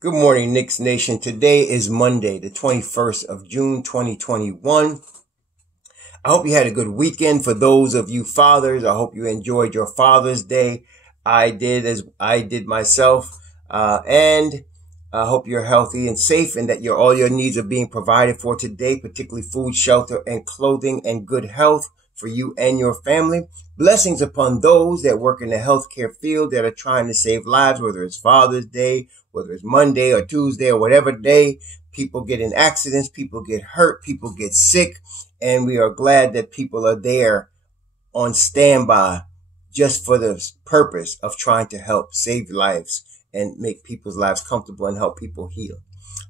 Good morning, Knicks Nation. Today is Monday, the 21st of June, 2021. I hope you had a good weekend. For those of you fathers, I hope you enjoyed your Father's Day. I did as I did myself. And I hope you're healthy and safe and that all your needs are being provided for today, particularly food, shelter, and clothing and good health for you and your family. Blessings upon those that work in the healthcare field that are trying to save lives, whether it's Father's Day, whether it's Monday or Tuesday or whatever day. People get in accidents, people get hurt, people get sick, and we are glad that people are there on standby just for the purpose of trying to help save lives and make people's lives comfortable and help people heal.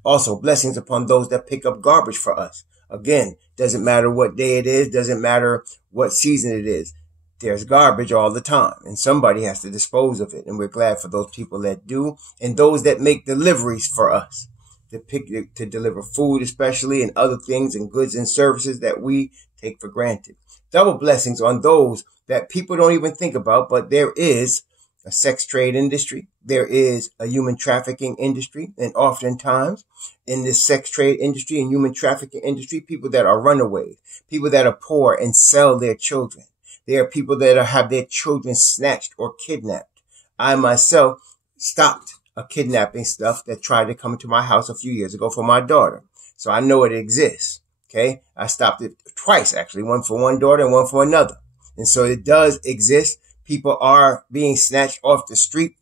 Also, blessings upon those that pick up garbage for us. Again, doesn't matter what day it is, doesn't matter what season it is. There's garbage all the time, and somebody has to dispose of it. And we're glad for those people that do, and those that make deliveries for us to deliver food, especially, and other things and goods and services that we take for granted. Double blessings on those that people don't even think about, but there is a sex trade industry. There is a human trafficking industry. And oftentimes in this sex trade industry and human trafficking industry, people that are runaways, people that are poor and sell their children. There are people that have their children snatched or kidnapped. I myself stopped a kidnapping stuff that tried to come to my house a few years ago for my daughter. So I know it exists. Okay. I stopped it twice, actually, one for one daughter and one for another. And so it does exist. People are being snatched off the street,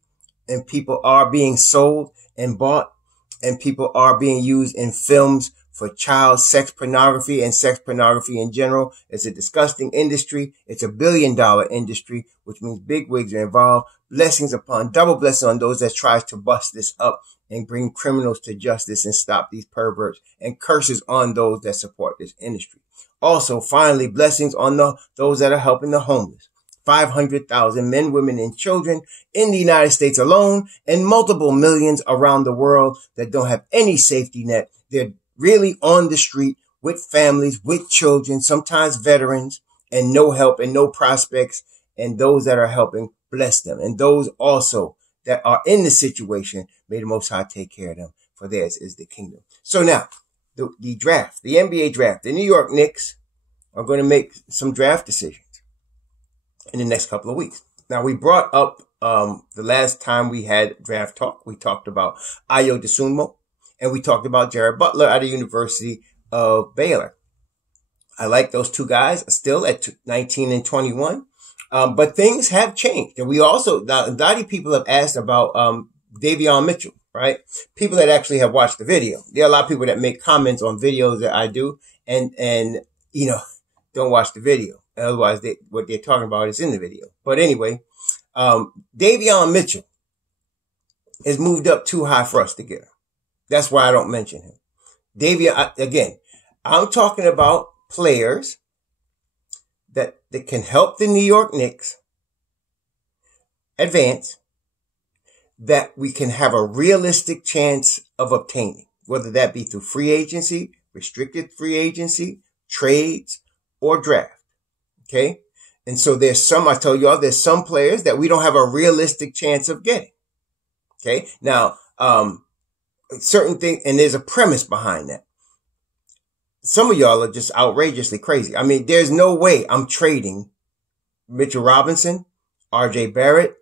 and people are being sold and bought, and people are being used in films for child sex pornography and sex pornography in general. It's a disgusting industry. It's a $1 billion industry, which means big wigs are involved. Blessings upon double blessings on those that tries to bust this up and bring criminals to justice and stop these perverts, and curses on those that support this industry. Also, finally, blessings on those that are helping the homeless. 500,000 men, women, and children in the United States alone, and multiple millions around the world that don't have any safety net. They're really on the street with families, with children, sometimes veterans, and no help and no prospects. And those that are helping, bless them. And those also that are in the situation, may the Most High take care of them, for theirs is the kingdom. So now, the draft, the NBA draft, the New York Knicks are going to make some draft decisions in the next couple of weeks. Now, we brought up the last time we had draft talk, we talked about Ayo Dosunmu, and we talked about Jared Butler at the University of Baylor. I like those two guys still at 19 and 21. But things have changed. And we also, a lot of people have asked about Davion Mitchell, right? People that actually have watched the video. There are a lot of people that make comments on videos that I do and don't watch the video. Otherwise, what they're talking about is in the video. But anyway, Davion Mitchell has moved up too high for us to get him. That's why I don't mention him. Davion, again, I'm talking about players that can help the New York Knicks advance, that we can have a realistic chance of obtaining, whether that be through free agency, restricted free agency, trades, or draft. Okay. And so I told y'all, there's some players that we don't have a realistic chance of getting. Okay. Now, certain things, and there's a premise behind that. Some of y'all are just outrageously crazy. I mean, there's no way I'm trading Mitchell Robinson, RJ Barrett,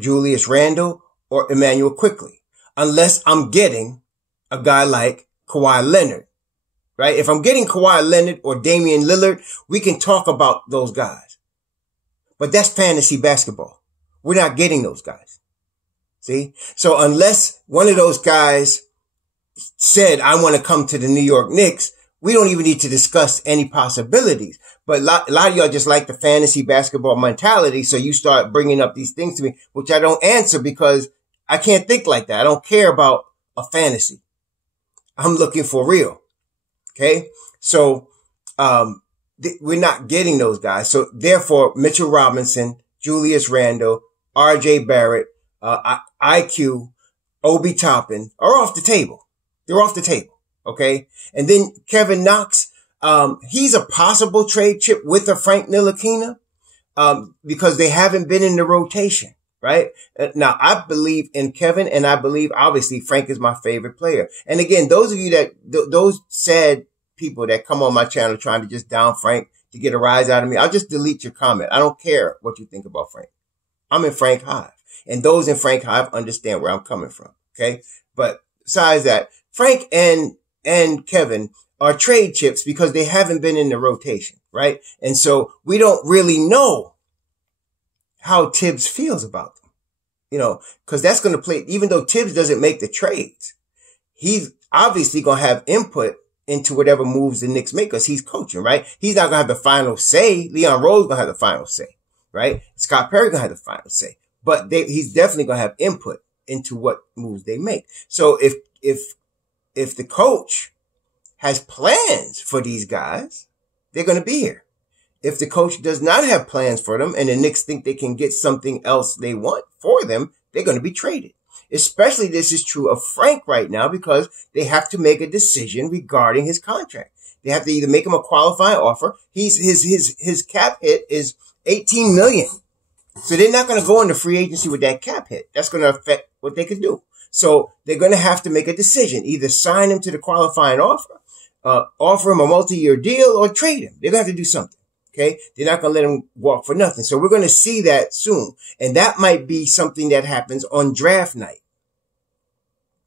Julius Randle, or Emmanuel Quickley, unless I'm getting a guy like Kawhi Leonard. Right? If I'm getting Kawhi Leonard or Damian Lillard, we can talk about those guys. But that's fantasy basketball. We're not getting those guys. See? So unless one of those guys said, I want to come to the New York Knicks, we don't even need to discuss any possibilities. But a lot of y'all just like the fantasy basketball mentality. So you start bringing up these things to me, which I don't answer because I can't think like that. I don't care about a fantasy. I'm looking for real. Okay. So, we're not getting those guys. So therefore, Mitchell Robinson, Julius Randle, RJ Barrett, IQ, Obi Toppin are off the table. They're off the table. Okay. And then Kevin Knox, he's a possible trade chip with a Frank Ntilikina, because they haven't been in the rotation. right? Now, I believe in Kevin, and I believe, obviously, Frank is my favorite player. And again, those of you that, those sad people that come on my channel trying to just down Frank to get a rise out of me, I'll just delete your comment. I don't care what you think about Frank. I'm in Frank Hive. And those in Frank Hive understand where I'm coming from, okay? But besides that, Frank and Kevin are trade chips because they haven't been in the rotation, right? And so we don't really know how Tibbs feels about them, you know, because that's going to play, even though Tibbs doesn't make the trades, he's obviously going to have input into whatever moves the Knicks make because he's coaching, right? He's not going to have the final say. Leon Rose going to have the final say, right? Scott Perry going to have the final say, but he's definitely going to have input into what moves they make. So if the coach has plans for these guys, they're going to be here. If the coach does not have plans for them and the Knicks think they can get something else they want for them, they're going to be traded. Especially this is true of Frank right now because they have to make a decision regarding his contract. They have to either make him a qualifying offer. His cap hit is $18 million. So they're not going to go into free agency with that cap hit. That's going to affect what they can do. So they're going to have to make a decision, either sign him to the qualifying offer, offer him a multi-year deal, or trade him. They're going to have to do something. Okay. They're not going to let him walk for nothing. So we're going to see that soon. And that might be something that happens on draft night.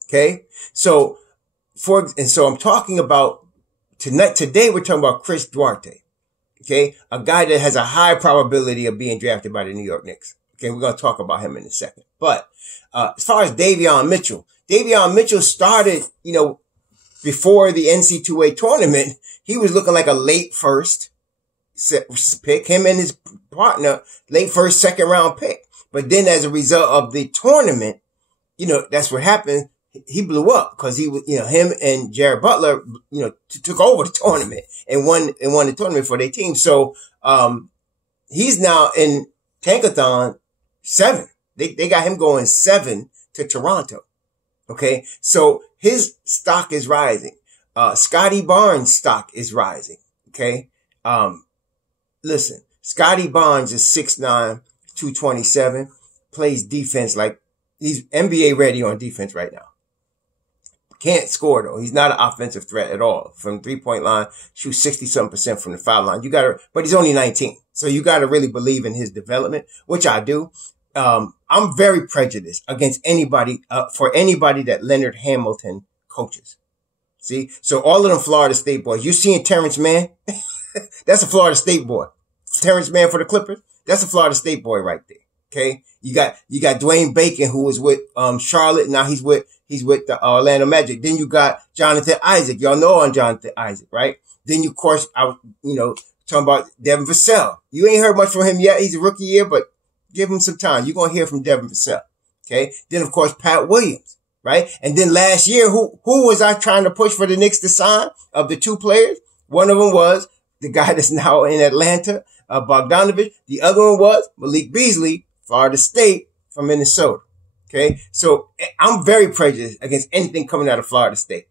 Okay. So I'm talking about today we're talking about Chris Duarte. Okay. A guy that has a high probability of being drafted by the New York Knicks. Okay. We're going to talk about him in a second. But, as far as Davion Mitchell started, you know, before the NC2A tournament, he was looking like a late first pick, him and his partner, late first, second round pick. But then as a result of the tournament, you know, that's what happened. He blew up because he was, you know, him and Jared Butler, you know, took over the tournament and won the tournament for their team. So, he's now in Tankathon 7. They got him going 7 to Toronto. Okay. So his stock is rising. Scotty Barnes' stock is rising. Okay. Listen, Scotty Barnes is 6'9", 227, plays defense like he's NBA ready on defense right now. Can't score though. He's not an offensive threat at all. From 3-point line, shoots 60-something% from the foul line. But he's only 19. So you gotta really believe in his development, which I do. I'm very prejudiced against anybody, for anybody that Leonard Hamilton coaches. See? So all of them Florida State boys. You seeing Terrence Mann? That's a Florida State boy. Terrence Mann for the Clippers. That's a Florida State boy right there. Okay. You got Dwayne Bacon, who was with, Charlotte. Now he's with the Orlando Magic. Then you got Jonathan Isaac. Y'all know on Jonathan Isaac, right? Then you, of course, talking about Devin Vassell. You ain't heard much from him yet. He's a rookie year, but give him some time. You're going to hear from Devin Vassell. Okay. Then, of course, Pat Williams, right? And then last year, who was I trying to push for the Knicks to sign of the two players? One of them was the guy that's now in Atlanta, Bogdanovich. The other one was Malik Beasley, Florida State from Minnesota. Okay. So I'm very prejudiced against anything coming out of Florida State.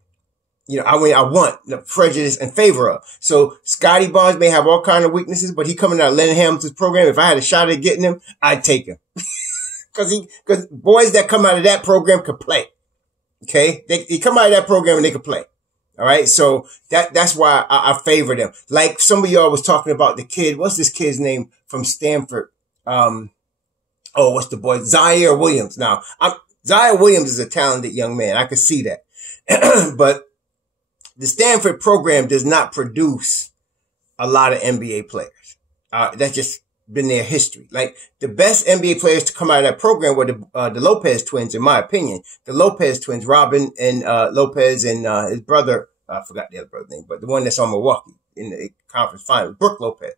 You know, I want the prejudice in favor of. So Scotty Barnes may have all kinds of weaknesses, but he coming out of Leonard Hamilton's program. If I had a shot at getting him, I'd take him. Cause boys that come out of that program could play. Okay. They come out of that program and they could play. All right. So that's why I favor them. Like some of y'all was talking about the kid. What's this kid's name from Stanford? What's the boy? Zaire Williams. Now, Zaire Williams is a talented young man. I could see that. But the Stanford program does not produce a lot of NBA players. That's just been their history. Like the best NBA players to come out of that program were the Lopez twins, in my opinion. The Lopez twins, Robin and Lopez and his brother, I forgot the other brother's name, but the one that's on Milwaukee in the conference finals, Brooke Lopez.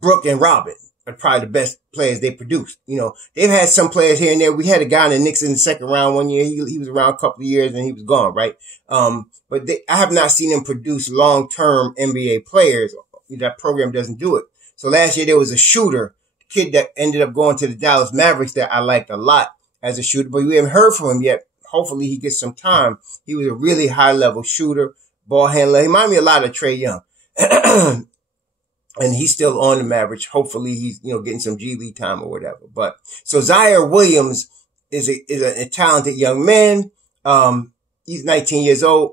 Brooke and Robin are probably the best players they produced. You know, they've had some players here and there. We had a guy in the Knicks in the second round one year. He was around a couple of years and he was gone, right? But I have not seen them produce long-term NBA players. That program doesn't do it. So last year there was a shooter, kid that ended up going to the Dallas Mavericks that I liked a lot as a shooter, but we haven't heard from him yet. Hopefully he gets some time. He was a really high-level shooter, ball handler. He reminded me a lot of Trae Young. And he's still on the Mavericks. Hopefully he's, getting some G League time or whatever. But so Zaire Williams is a talented young man. He's 19 years old,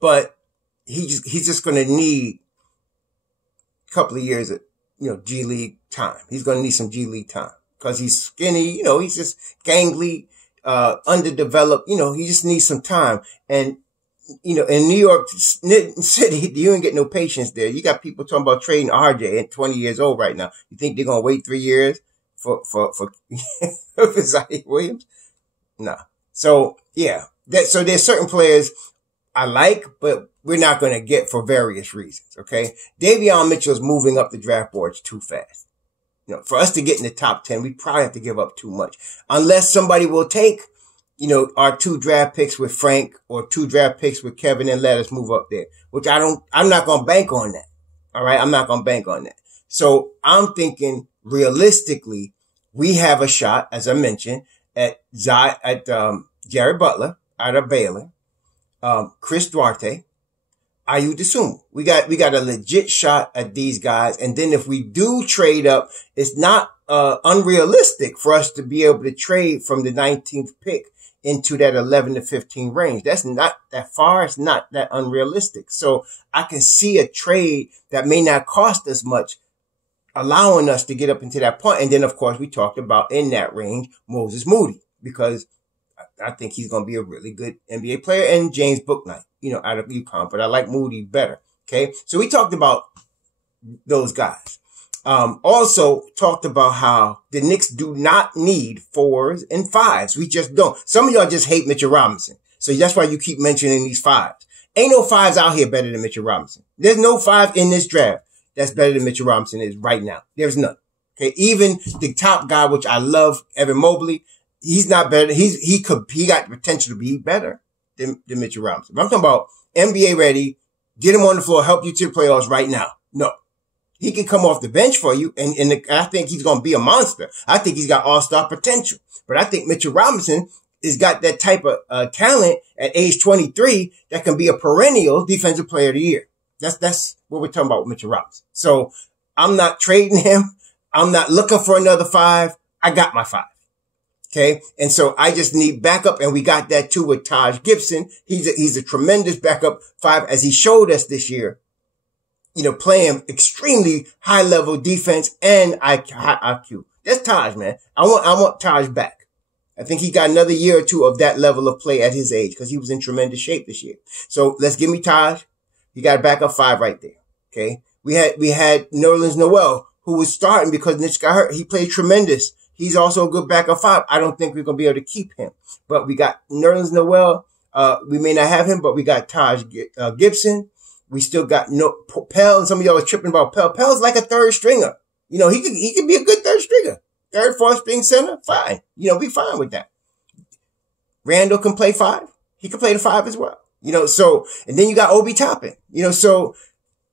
but he's just going to need a couple of years of, G League time. He's going to need some G League time because he's skinny, he's just gangly, underdeveloped, he just needs some time. And, in New York City, you ain't get no patience there. You got people talking about trading RJ at 20 years old right now. You think they're going to wait 3 years for Zaire Williams? No. So, yeah. So there's certain players I like, but we're not going to get for various reasons. Okay. Davion Mitchell's moving up the draft boards too fast. For us to get in the top 10, we probably have to give up too much unless somebody will take, our 2 draft picks with Frank or 2 draft picks with Kevin and let us move up there, which I'm not going to bank on that. All right. I'm not going to bank on that. So I'm thinking realistically, we have a shot, as I mentioned, at Jared Butler out of Baylor, Chris Duarte, Ayu Dosunmu. We got a legit shot at these guys. And then if we do trade up, it's not, unrealistic for us to be able to trade from the 19th pick into that 11 to 15 range. That's not that far. It's not that unrealistic. So I can see a trade that may not cost us much, allowing us to get up into that point. And then, of course, we talked about in that range, Moses Moody, because I think he's going to be a really good NBA player, and James Bouknight, out of UConn, but I like Moody better. Okay. So we talked about those guys. Also talked about how the Knicks do not need 4s and 5s. We just don't. Some of y'all just hate Mitchell Robinson. So that's why you keep mentioning these 5s. Ain't no 5s out here better than Mitchell Robinson. There's no 5 in this draft that's better than Mitchell Robinson is right now. There's none. Okay. Even the top guy, which I love, Evan Mobley, he's not better. He got the potential to be better than Mitchell Robinson. But I'm talking about NBA ready, get him on the floor, help you to the playoffs right now. No. He can come off the bench for you, and I think he's going to be a monster. I think he's got all-star potential. But I think Mitchell Robinson has got that type of talent at age 23 that can be a perennial defensive player of the year. That's what we're talking about with Mitchell Robinson. So I'm not trading him. I'm not looking for another 5. I got my 5. Okay. And so I just need backup, and we got that too with Taj Gibson. He's a tremendous backup 5, as he showed us this year. Playing extremely high level defense and IQ. That's Taj, man. I want Taj back. I think he got another year or 2 of that level of play at his age, because he was in tremendous shape this year. So let's give me Taj. You got a backup 5 right there. Okay. We had Nerlens Noel, who was starting because Mitch got hurt. He played tremendous. He's also a good backup 5. I don't think we're going to be able to keep him, but we got Nerlens Noel. We may not have him, but we got Taj Gibson. We still got Pell, and some of y'all are tripping about Pell. Pell's like a 3rd stringer. He could be a good 3rd stringer. 3rd, 4th string center, fine. Be fine with that. Randall can play 5. He can play the 5 as well. So, and then you got Obi Toppin. So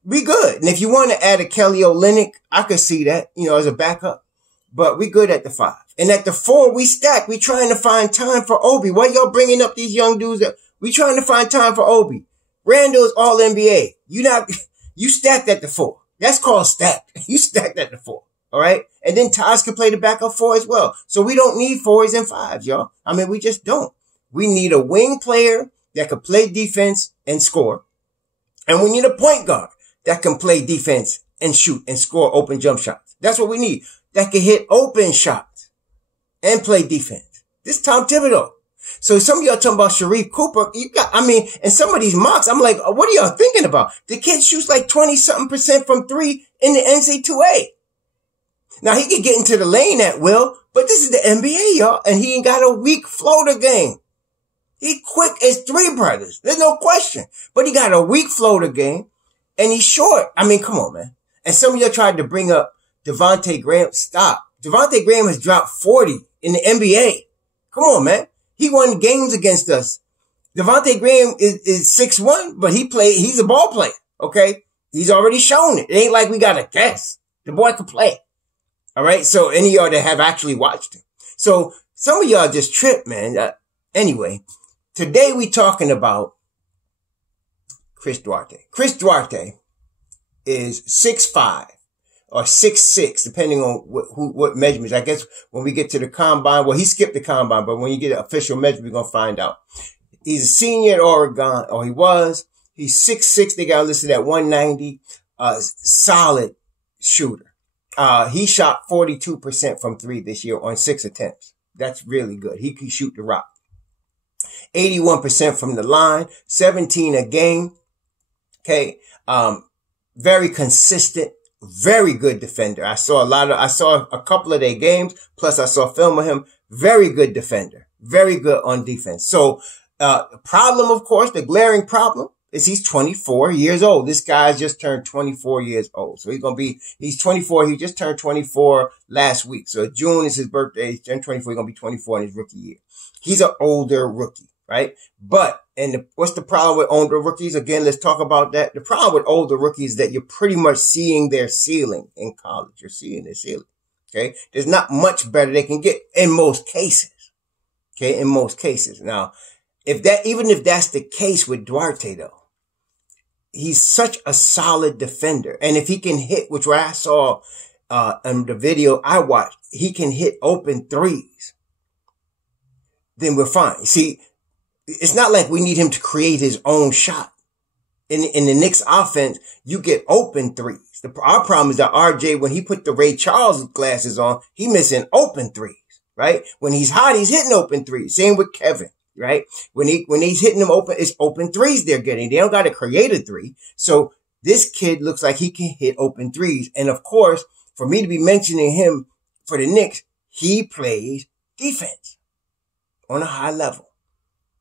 we good. And if you want to add a Kelly Olynyk, I could see that, as a backup. But we good at the 5. And at the 4, we stack. We trying to find time for Obi. Why y'all bringing up these young dudes? We trying to find time for Obi. Randall's all NBA. You stacked at the 4. That's called stacked. You stacked at the 4. All right. And then Taj can play the backup 4 as well. So we don't need 4s and 5s, y'all. We just don't. We need a wing player that can play defense and score. And we need a point guard that can play defense and shoot and score open jump shots. That's what we need. That can hit open shots and play defense. This is Tom Thibodeau. So some of y'all talking about Sharif Cooper, and some of these mocks, I'm like, what are y'all thinking about? The kid shoots like 20-something% from 3 in the NCAA. Now he can get into the lane at will, but this is the NBA, y'all, and he ain't got a weak floater game. He quick as 3 brothers. There's no question. But he got a weak floater game, and he's short. Come on, man. And some of y'all tried to bring up Devontae Graham. Stop. Devontae Graham has dropped 40 in the NBA. Come on, man. He won games against us. Devontae Graham is 6'1", but he's a ball player. Okay. He's already shown it. It ain't like we got to guess. The boy can play. All right. So any of y'all that have actually watched him. So some of y'all just tripped, man. Anyway, today we talking about Chris Duarte. Chris Duarte is 6'5" or 6'6", depending on what measurements. I guess when we get to the combine, well, he skipped the combine, but when you get an official measurement, we're going to find out. He's a senior at Oregon, or he was. He's 6'6". They got listed at 190. Solid shooter. He shot 42% from three this year on 6 attempts. That's really good. He can shoot the rock. 81% from the line, 17 a game. Okay. Very consistent, very good defender. I saw a couple of their games, plus I saw film of him. Very good defender, very good on defense. So, the problem, of course, the glaring problem is he's 24 years old. This guy's just turned 24 years old. So he's 24. He just turned 24 last week. So June is his birthday. He's turned 24. He's going to be 24 in his rookie year. He's an older rookie, right? But, what's the problem with older rookies? Again, let's talk about that. The problem with older rookies is that you're pretty much seeing their ceiling in college. You're seeing their ceiling. Okay. There's not much better they can get in most cases. Okay. In most cases. Now, even if that's the case with Duarte though, he's such a solid defender. And if he can hit, which I saw, in the video I watched, he can hit open threes, then we're fine. See, it's not like we need him to create his own shot. In the Knicks offense, you get open threes. Our problem is that RJ, when he put the Ray Charles glasses on, he missing open threes, right? When he's hot, he's hitting open threes. Same with Kevin. Right? When he's hitting them open, it's open threes they're getting. They don't got to create a three. So this kid looks like he can hit open threes. And of course, for me to be mentioning him for the Knicks, he plays defense on a high level.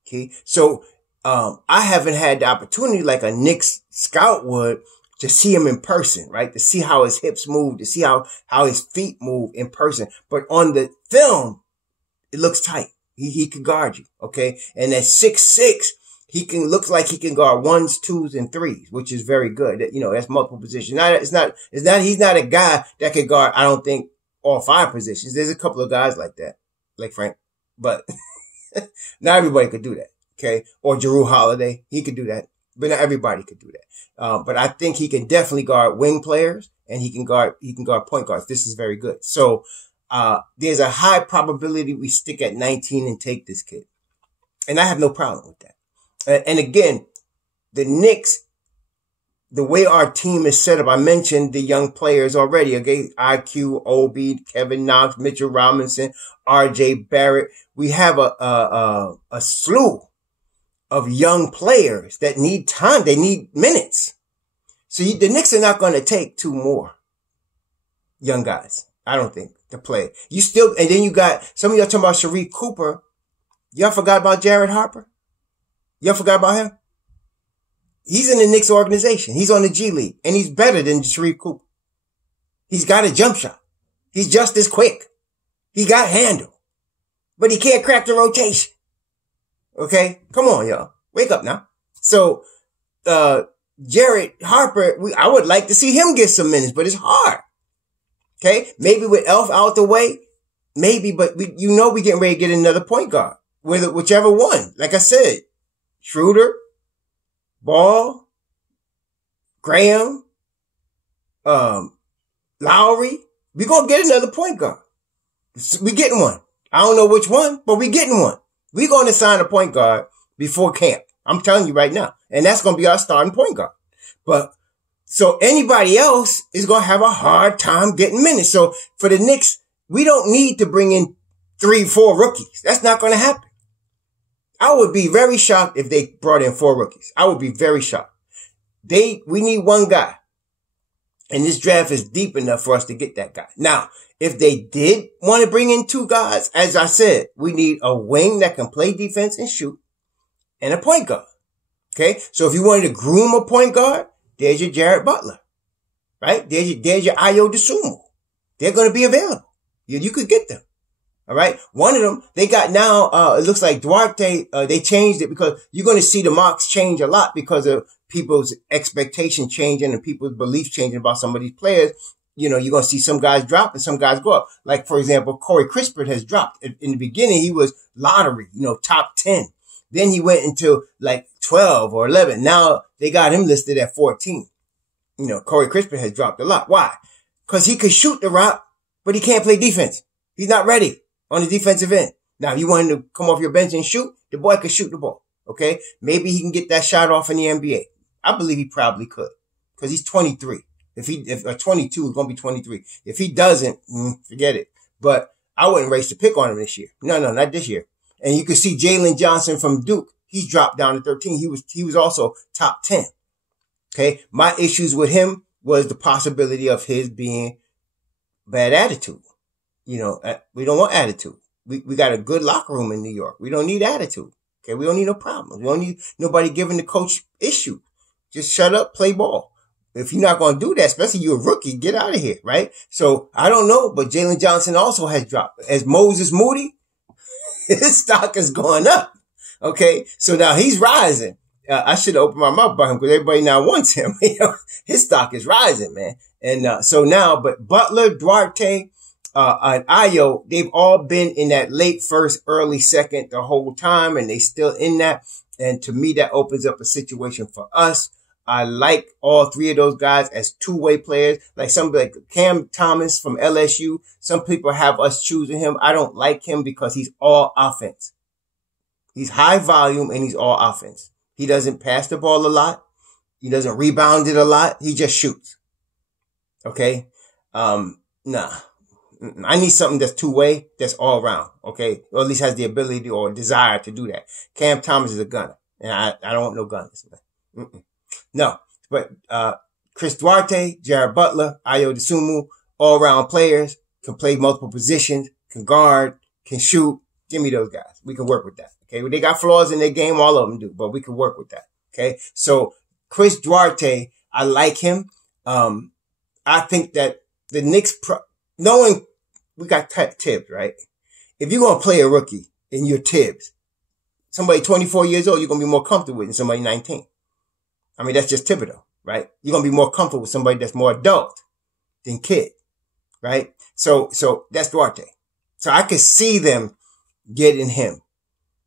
Okay. So, I haven't had the opportunity like a Knicks scout would to see him in person, right? To see how his hips move, to see how his feet move in person. But on the film, it looks tight. He can guard you, okay? And at 6'6", looks like he can guard 1s, 2s, and 3s, which is very good. That's multiple positions. He's not a guy that can guard, I don't think, all 5 positions. There's a couple of guys like that, like Frank, but not everybody could do that, okay? Or Jrue Holiday, he could do that, but not everybody could do that. But I think he can definitely guard wing players, and he can guard point guards. This is very good. So, there's a high probability we stick at 19 and take this kid. And I have no problem with that. And again, the Knicks, the way our team is set up, I mentioned the young players already. Okay. IQ, Obi, Kevin Knox, Mitchell Robinson, RJ Barrett. We have a slew of young players that need time. They need minutes. So the Knicks are not going to take 2 more young guys. I don't think, to play. And then you got, some of y'all talking about Sharif Cooper. Y'all forgot about Jared Harper? Y'all forgot about him? He's in the Knicks organization. He's on the G League. And he's better than Sharif Cooper. He's got a jump shot. He's just as quick. He got handle. But he can't crack the rotation. Okay? Come on, y'all. Wake up now. So, Jared Harper, I would like to see him get some minutes, but it's hard. Okay, maybe with Elf out the way, maybe, but we getting ready to get another point guard. Whichever one. Like I said, Schroeder, Ball, Graham, Lowry. We're gonna get another point guard. We getting one. I don't know which one, but we getting one. We're gonna sign a point guard before camp. I'm telling you right now. And that's gonna be our starting point guard. So anybody else is going to have a hard time getting minutes. So for the Knicks, we don't need to bring in 3, 4 rookies. That's not going to happen. I would be very shocked if they brought in 4 rookies. I would be very shocked. We need one guy. And this draft is deep enough for us to get that guy. Now, if they did want to bring in 2 guys, as I said, we need a wing that can play defense and shoot and a point guard. Okay. So if you wanted to groom a point guard, there's your Jared Butler, right? There's your Ayo Dosunmu. They're going to be available. You could get them. All right. One of them, they got now, it looks like Duarte, they changed it because you're going to see the mocks change a lot because of people's expectation changing and people's beliefs changing about some of these players. You're going to see some guys drop and some guys go up. Like, for example, Corey Crispert has dropped. In the beginning, he was lottery, top 10. Then he went into like 12 or 11. Now they got him listed at 14. Corey Crispin has dropped a lot. Why? Because he could shoot the rock, but he can't play defense. He's not ready on the defensive end. Now, if you want him to come off your bench and shoot, the boy could shoot the ball. Okay? Maybe he can get that shot off in the NBA. I believe he probably could. Because he's 23. If 22, he's going to be 23. If he doesn't, forget it. But I wouldn't race the pick on him this year. No, not this year. And you can see Jalen Johnson from Duke. He's dropped down to 13. He was also top 10. Okay. My issues with him was the possibility of his being bad attitude. We don't want attitude. We got a good locker room in New York. We don't need attitude. Okay. We don't need no problems. We don't need nobody giving the coach issue. Just shut up, play ball. If you're not going to do that, especially you're a rookie, get out of here, right? So I don't know, but Jalen Johnson also has dropped. As Moses Moody, his stock is going up. Okay. So now he's rising. I should have opened my mouth about him because everybody now wants him. His stock is rising, man. And so now, but Butler, Duarte, and Ayo, they've all been in that late first, early second the whole time, and they still in that. And to me, that opens up a situation for us. I like all three of those guys as two-way players. Like somebody like Cam Thomas from LSU. Some people have us choosing him. I don't like him because he's all offense. He's high volume and he's all offense. He doesn't pass the ball a lot. He doesn't rebound it a lot. He just shoots. Okay. Nah. I need something that's two-way, that's all around. Okay. Or at least has the ability or desire to do that. Cam Thomas is a gunner. And I don't want no gunners. No. But, Chris Duarte, Jared Butler, Ayo Dosunmu, all-around players, can play multiple positions, can guard, can shoot. Give me those guys. We can work with that. Okay. Well, they got flaws in their game. All of them do, but we can work with that. Okay. So Chris Duarte, I like him. I think that the Knicks, knowing we got Tibbs, right? If you're going to play a rookie and you're Tibbs, somebody 24 years old, you're going to be more comfortable with than somebody 19. I mean, that's just Thibodeau, right? You're going to be more comfortable with somebody that's more adult than kid, right? So that's Duarte. So I could see them getting him.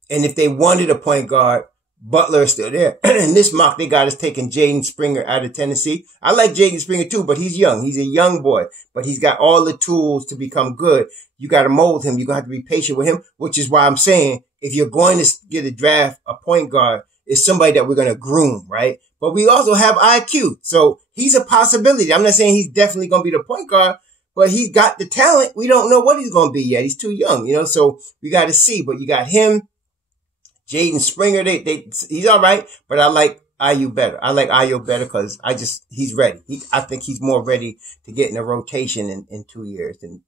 And if they wanted a point guard, Butler is still there. In this mock, they got us taking Jaden Springer out of Tennessee. I like Jaden Springer too, but he's young. He's a young boy, but he's got all the tools to become good. You got to mold him. You're going to have to be patient with him, which is why I'm saying if you're going to get a draft, a point guard, it's somebody that we're going to groom, right? But we also have IQ. So he's a possibility. I'm not saying he's definitely going to be the point guard, but he's got the talent. We don't know what he's going to be yet. He's too young, so we got to see. But you got him, Jaden Springer. He's all right, but I like IU better. I like IU better because he's ready. I think he's more ready to get in a rotation in 2 years than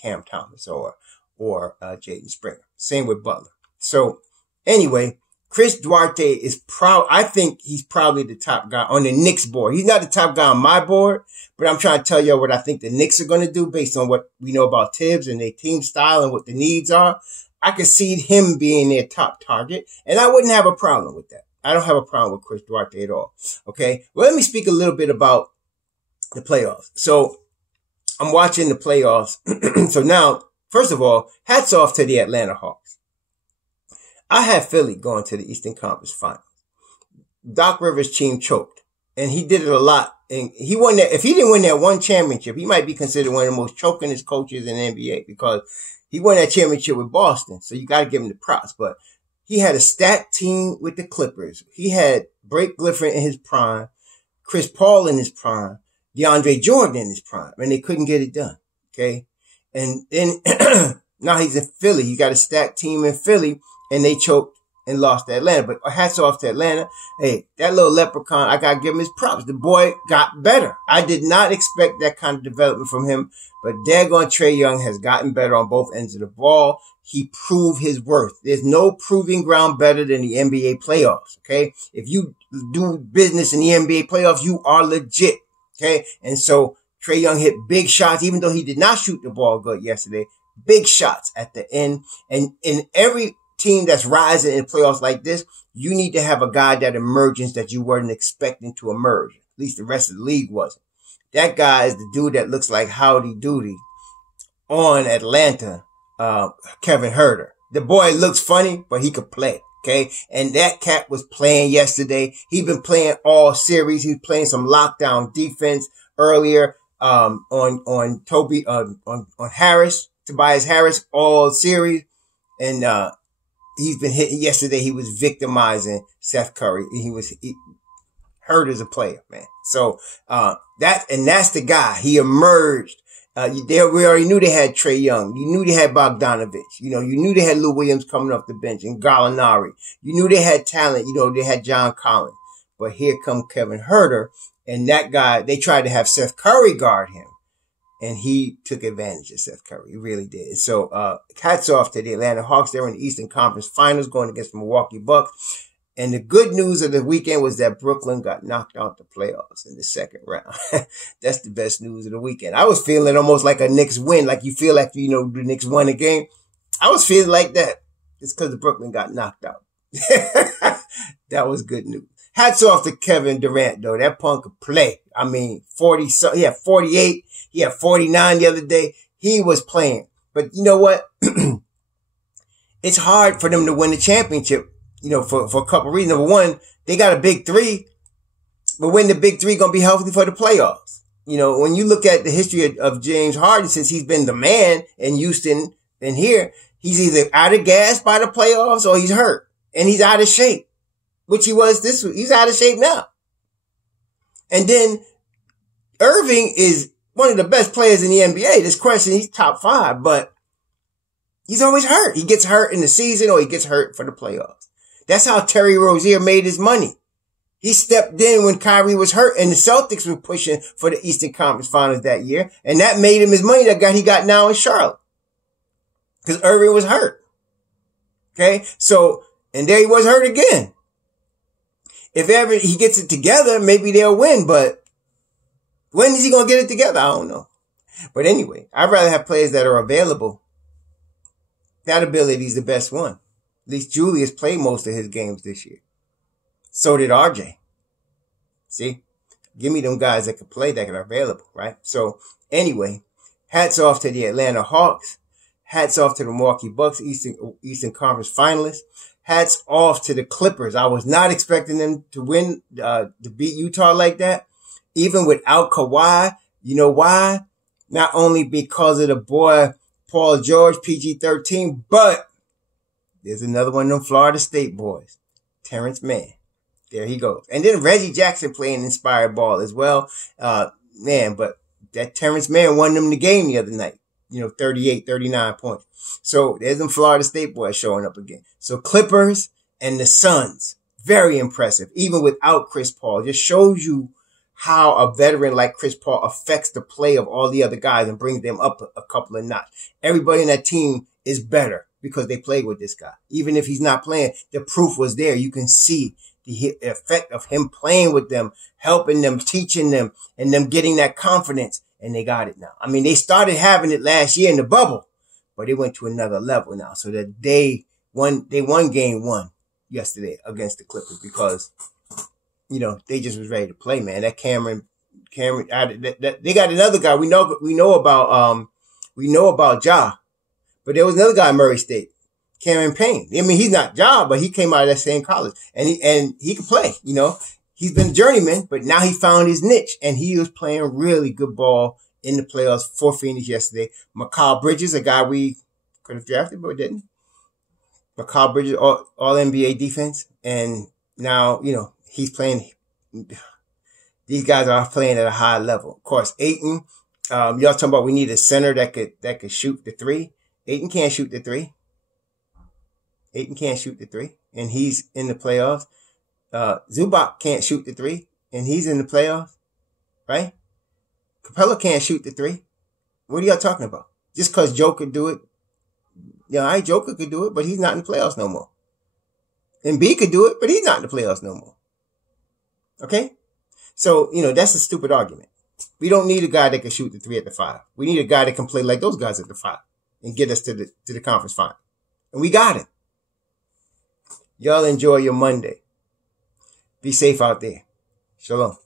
Cam Thomas or Jaden Springer. Same with Butler. So anyway, Chris Duarte is I think he's probably the top guy on the Knicks board. He's not the top guy on my board, but I'm trying to tell you what I think the Knicks are going to do based on what we know about Tibbs and their team style and what the needs are. I could see him being their top target, and I wouldn't have a problem with that. I don't have a problem with Chris Duarte at all. Okay. Well, let me speak a little bit about the playoffs. So I'm watching the playoffs. So now, first of all, hats off to the Atlanta Hawks. I had Philly going to the Eastern Conference Finals. Doc Rivers' team choked, and he did it a lot. And he won that. If he didn't win that one championship, he might be considered one of the most chokingest coaches in the NBA because he won that championship with Boston. So you got to give him the props. But he had a stacked team with the Clippers. He had Blake Griffin in his prime, Chris Paul in his prime, DeAndre Jordan in his prime, and they couldn't get it done. Okay. And then now he's in Philly. He got a stacked team in Philly, and they choked and lost to Atlanta. But hats off to Atlanta. Hey, that little leprechaun, I got to give him his props. The boy got better. I did not expect that kind of development from him, but daggone Trae Young has gotten better on both ends of the ball. He proved his worth. There's no proving ground better than the NBA playoffs. Okay. If you do business in the NBA playoffs, you are legit. Okay. And so Trae Young hit big shots, even though he did not shoot the ball good yesterday. Big shots at the end. And in every team that's rising in playoffs like this, you need to have a guy that emerges that you weren't expecting to emerge. At least the rest of the league wasn't. That guy is the dude that looks like Howdy Doody on Atlanta, Kevin Huerter. The boy looks funny, but he could play. Okay. And that cat was playing yesterday. He's been playing all series. He's playing some lockdown defense earlier, on Harris, Tobias Harris, all series. And, he's been hitting yesterday. He was victimizing Seth Curry. He hurt as a player, man. So, that's the guy. He emerged. We already knew they had Trae Young. You knew they had Bogdanovich. You knew they had Lou Williams coming off the bench and Gallinari. You knew they had talent. They had John Collins. But here come Kevin Huerter, and that guy, they tried to have Seth Curry guard him. And he took advantage of Seth Curry. He really did. So, hats off to the Atlanta Hawks. They're in the Eastern Conference Finals going against the Milwaukee Bucks. And the good news of the weekend was that Brooklyn got knocked out the playoffs in the second round. That's the best news of the weekend. I was feeling almost like a Knicks win, like you feel after, the Knicks won a game. I was feeling like that. It's because the Brooklyn got knocked out. That was good news. Hats off to Kevin Durant, though. That punk could play. I mean, he had 48. He had 49 the other day. He was playing. But you know what? It's hard for them to win the championship. For a couple of reasons. Number one, they got a big three, but when the big three gonna be healthy for the playoffs? When you look at the history of James Harden, since he's been the man in Houston and here, he's either out of gas by the playoffs or he's hurt and he's out of shape, which he was this week. He's out of shape now. And then Irving is one of the best players in the NBA. This question, he's top 5, but he's always hurt. He gets hurt in the season or he gets hurt for the playoffs. That's how Terry Rozier made his money. He stepped in when Kyrie was hurt and the Celtics were pushing for the Eastern Conference Finals that year. And that made him his money he got now in Charlotte. Because Irving was hurt. Okay. So, and there he was hurt again. If ever he gets it together, maybe they'll win. But when is he going to get it together? I don't know. But anyway, I'd rather have players that are available. That ability is the best one. At least Julius played most of his games this year. So did RJ. See? Give me them guys that can play, that are available, right? So anyway, hats off to the Atlanta Hawks. Hats off to the Milwaukee Bucks, Eastern Conference finalists. Hats off to the Clippers. I was not expecting them to win, to beat Utah like that. Even without Kawhi. You know why? Not only because of the boy Paul George, PG-13, but there's another one of them Florida State boys, Terrence Mann. There he goes. And then Reggie Jackson playing inspired ball as well. But that Terrence Mann won them the game the other night. 38, 39 points. So there's them Florida State boys showing up again. So Clippers and the Suns, very impressive. Even without Chris Paul, just shows you how a veteran like Chris Paul affects the play of all the other guys and brings them up a couple of notches. Everybody in that team is better because they played with this guy. Even if he's not playing, the proof was there. You can see the effect of him playing with them, helping them, teaching them, and them getting that confidence. And they got it now. I mean, they started having it last year in the bubble, but it went to another level now. So that they won game 1 yesterday against the Clippers because, they just was ready to play, man. That Cameron, they got another guy. We know about Ja. But there was another guy in Murray State, Cameron Payne. I mean, he's not Ja, but he came out of that same college and he could play, He's been a journeyman, but now he found his niche and he was playing really good ball in the playoffs for Phoenix yesterday. Mikal Bridges, a guy we could have drafted, but didn't. Mikal Bridges, all NBA defense. And now, he's playing. These guys are playing at a high level. Of course, Ayton, y'all talking about we need a center that could shoot the 3. Ayton can't shoot the 3. And he's in the playoffs. Zubac can't shoot the 3, and he's in the playoffs, right? Capella can't shoot the 3. What are y'all talking about? Just because Joe could do it. Joker could do it, but he's not in the playoffs no more. And B could do it, but he's not in the playoffs no more. Okay? So, that's a stupid argument. We don't need a guy that can shoot the 3 at the 5. We need a guy that can play like those guys at the 5 and get us to the conference final. And we got it. Y'all enjoy your Monday. Be safe out there. Shalom.